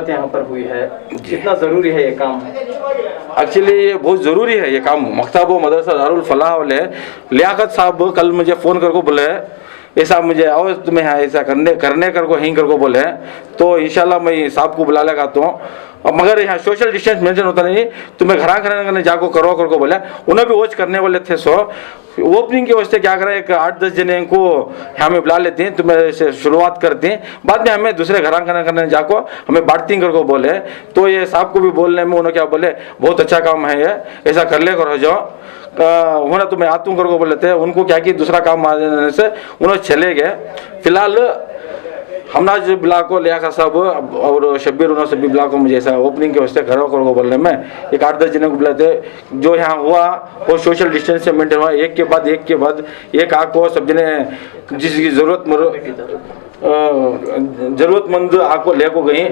खिदमत यहाँ पर हुई है, कितना ज़रूरी है ये काम? एक्चुअली ये बहुत ज़रूरी है ये काम। मकतब मदरसा दारुल फलाह वाले लियाकत साहब कल मुझे फ़ोन करके बोले ऐसा मुझे आओ तुम्हें ऐसा करने कर को यहीं कर को बोले, तो इंशाल्लाह मैं साहब को बुला लगा तो मगर यहाँ सोशल डिस्टेंस मेंटेन होता नहीं, तुम्हें घरा करने जाको करो कर को बोले। उन्हें भी वॉच करने वाले थे। सो ओपनिंग के वास्ते क्या करें, एक 8-10 जने को हमें बुला लेते हैं, तुम्हें से शुरुआत करते हैं, बाद में हमें दूसरे घरा करने जाको हमें बांटती कर को बोले। तो ये साहब को भी बोलने में उन्होंने क्या बोले, बहुत अच्छा काम है ये, ऐसा कर ले करो जाओ होना तो मैं आतू कर को बोले थे। उनको क्या कि दूसरा काम आने से उन्होंने चले गए। फिलहाल हमने जो ब्लॉक को लिया का साहब और शब्बीर उन्होंने सभी ब्लॉक को मुझे ऐसा ओपनिंग के वास्ते घरों को बोलने में एक 8-10 जने को बुलाए थे। जो यहाँ हुआ वो सोशल डिस्टेंस से मेंटेन हुआ, एक के बाद एक आग को सब जने जिसकी ज़रूरतमंद आग को ले को गई।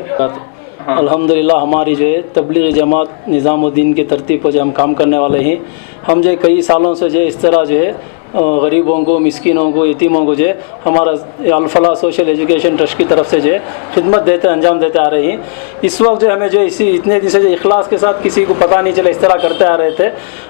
अल्हम्दुलिल्लाह हमारी जो है तबलीग जमात निज़ामुद्दीन के तरतीब पर जो हम काम करने वाले हैं, हम जो कई सालों से जो इस तरह जो है गरीबों को, मिस्किनों को, यतीमों को जो है हमारा अल-फलाह सोशल एजुकेशन ट्रस्ट की तरफ से जो है खिदमत देते अंजाम देते आ रहे हैं। इस वक्त जो हमें जो इसी इतने दिन से जो इखलास के साथ किसी को पता नहीं चला इस तरह करते आ रहे थे,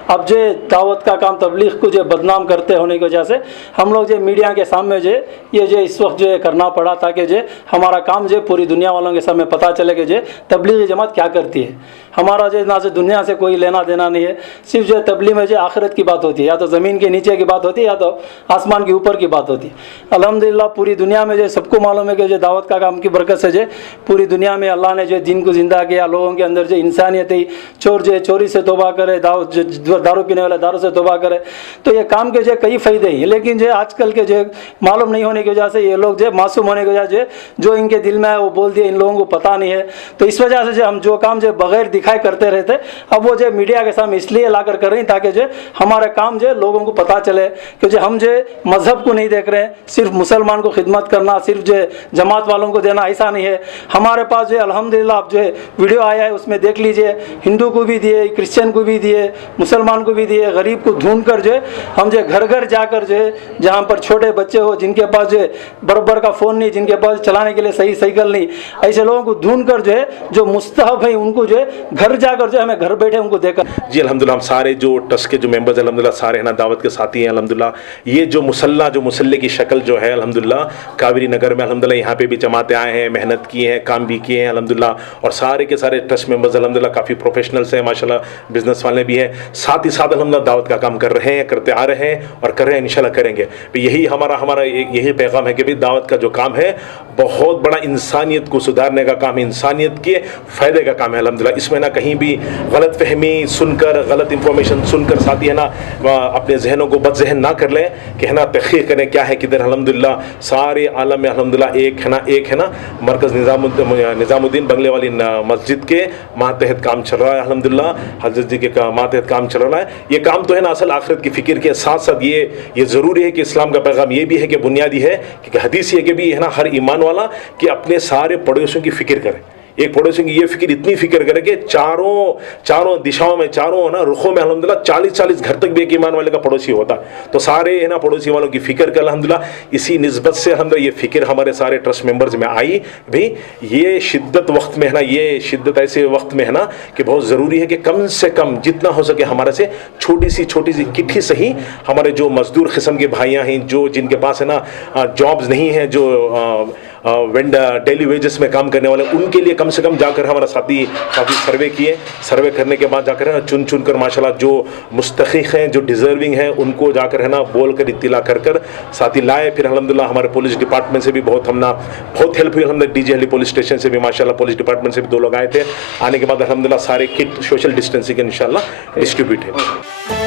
अब जो दावत का काम तबलीग को जो बदनाम करते होने की वजह से हम लोग जो मीडिया के सामने जो ये जो इस वक्त जो करना पड़ा, ताकि जो हमारा काम जो पूरी दुनिया वालों के सामने पता चले कि जो तबलीग जमात क्या करती है। हमारा जो ना से दुनिया से कोई लेना देना नहीं है, सिर्फ जो तबलीग में जो आखिरत की बात होती है, या तो ज़मीन के नीचे की बात होती है या तो आसमान के ऊपर की बात होती है। अल्हम्दुलिल्लाह पूरी दुनिया में जो सबको मालूम है कि जो दावत का काम की बरकत से जो पूरी दुनिया में अल्लाह ने जो दिन को ज़िंदा किया, लोगों के अंदर जो इंसानियत है, चोर जो चोरी से तौबा करे, दारू पीने वाला दारू से तौबा करे, तो ये काम के जो कई फ़ायदे हैं। लेकिन जो आजकल के जो मालूम नहीं होने की वजह से ये लोग जो मासूम होने की वजह जो इनके दिल में है वो बोल दिए, इन लोगों को पता नहीं है। तो इस वजह से जो हम जो काम जो बगैर दिखाए करते रहते, अब वो जो मीडिया के सामने इसलिए ला कर रहे हैं ताकि जो हमारा काम जो लोगों को पता चले कि जो हम जो मजहब को नहीं देख रहे हैं, सिर्फ मुसलमान को खिदमत करना, सिर्फ जो जमात वालों को देना, ऐसा नहीं है। हमारे पास जो अल्हम्दुलिल्लाह अब जो वीडियो आया है उसमें देख लीजिए, हिंदू को भी दिए, क्रिश्चियन को भी दिए, मुसलमान को भी दिए, गरीब को ढूंढ कर जो हम जो घर घर जाकर जो जहाँ पर छोटे बच्चे हो, जिनके पास जो बराबर का फ़ोन नहीं, जिनके पास चलाने के लिए सही साइकिल नहीं, ऐसे लोगों को ढूंढ कर जो मुस्तहब है उनको जो घर जाकर जो हमें घर बैठे उनको देकर। जी अल्हम्दुलिल्लाह हम सारे जो ट्रस्ट के जो मेंबर्स अल्हम्दुलिल्लाह सारे है ना दावत के साथी हैं। अल्हम्दुलिल्लाह ये जो मुसल्ले की शक्ल जो है अल्हम्दुलिल्लाह कावेरी नगर में अल्हम्दुलिल्लाह यहाँ पे भी जमाते आए हैं, मेहनत की हैं, काम भी किए हैं अल्हम्दुलिल्लाह। और सारे के सारे ट्रस्ट मेंबर्स अल्हम्दुलिल्लाह काफ़ी प्रोफेशनल्स हैं माशाल्लाह, बिजनेस वाले भी हैं, साथ ही साथ अल्हम्दुलिल्लाह दावत का काम कर रहे हैं, करते आ रहे हैं और कर रहे हैं, इंशाल्लाह करेंगे। यही हमारा यही पैगाम है कि भाई दावत का जो काम है बहुत बड़ा इंसानियत को सुधारने का काम है, इंसानियत के फ़ायदे का काम है अल्हम्दुलिल्लाह। इसमें ना कहीं भी गलत फहमी सुनकर, गलत इंफॉर्मेशन सुनकर साथी है ना अपने जहनों को बदजहन ना कर लें कि है ना तहक़ीक़ करें क्या है किधर। अल्हम्दुलिल्लाह सारे आलम में अल्हम्दुलिल्लाह एक है ना मरकज़ निज़ामुद्दीन बंगले वाली मस्जिद के मातहत काम चल रहा है अल्हम्दुलिल्लाह, हज़रत जी के मातहत काम चल रहा है। ये काम तो है ना असल आखिरत की फ़िक्र के साथ साथ ये ज़रूरी है कि इस्लाम का पैगाम ये भी है कि बुनियादी है कि हदीस ये कि भी है ना हर ईमान वाला कि अपने सारे पड़ोसियों की फ़िक्र करे। एक पड़ोसी की ये फिक्र इतनी फिक्र करे कि चारों दिशाओं में, चारों ना रुखों में अल्हम्दुलिल्लाह 40-40 घर तक भी एक ईमान वाले का पड़ोसी होता। तो सारे है ना पड़ोसी वालों की फिक्र कर अल्हम्दुलिल्लाह इसी निस्बत से अल्हम्दुलिल्लाह ये फिक्र हमारे सारे ट्रस्ट मेंबर्स में आई। भाई ये शिद्दत वक्त में है ना, ये शिद्दत ऐसे वक्त में है ना कि बहुत ज़रूरी है कि कम से कम जितना हो सके हमारे से छोटी सी किट्ठी सही हमारे जो मजदूर किस्म के भाइयाँ हैं, जो जिनके पास है ना जॉब्स नहीं हैं, जो डेली वेजेस में काम करने वाले, उनके लिए कम से कम जाकर हमारा साथी काफ़ी सर्वे करने के बाद जाकर है ना चुन कर माशाल्लाह जो मुस्तहिक़ हैं, जो डिज़र्विंग हैं, उनको जाकर है ना बोल कर इत्तिला कर साथी लाए। फिर अल्हम्दुलिल्लाह हमारे पुलिस डिपार्टमेंट से भी बहुत हेल्प हुई अल्हम्दुलिल्लाह। डीजे हली पुलिस स्टेशन से भी माशाल्लाह पुलिस डिपार्टमेंट से भी 2 लोग आए थे। आने के बाद अल्हम्दुलिल्लाह सारे किट सोशल डिस्टेंसिंग इंशाल्लाह डिस्ट्रीब्यूट है।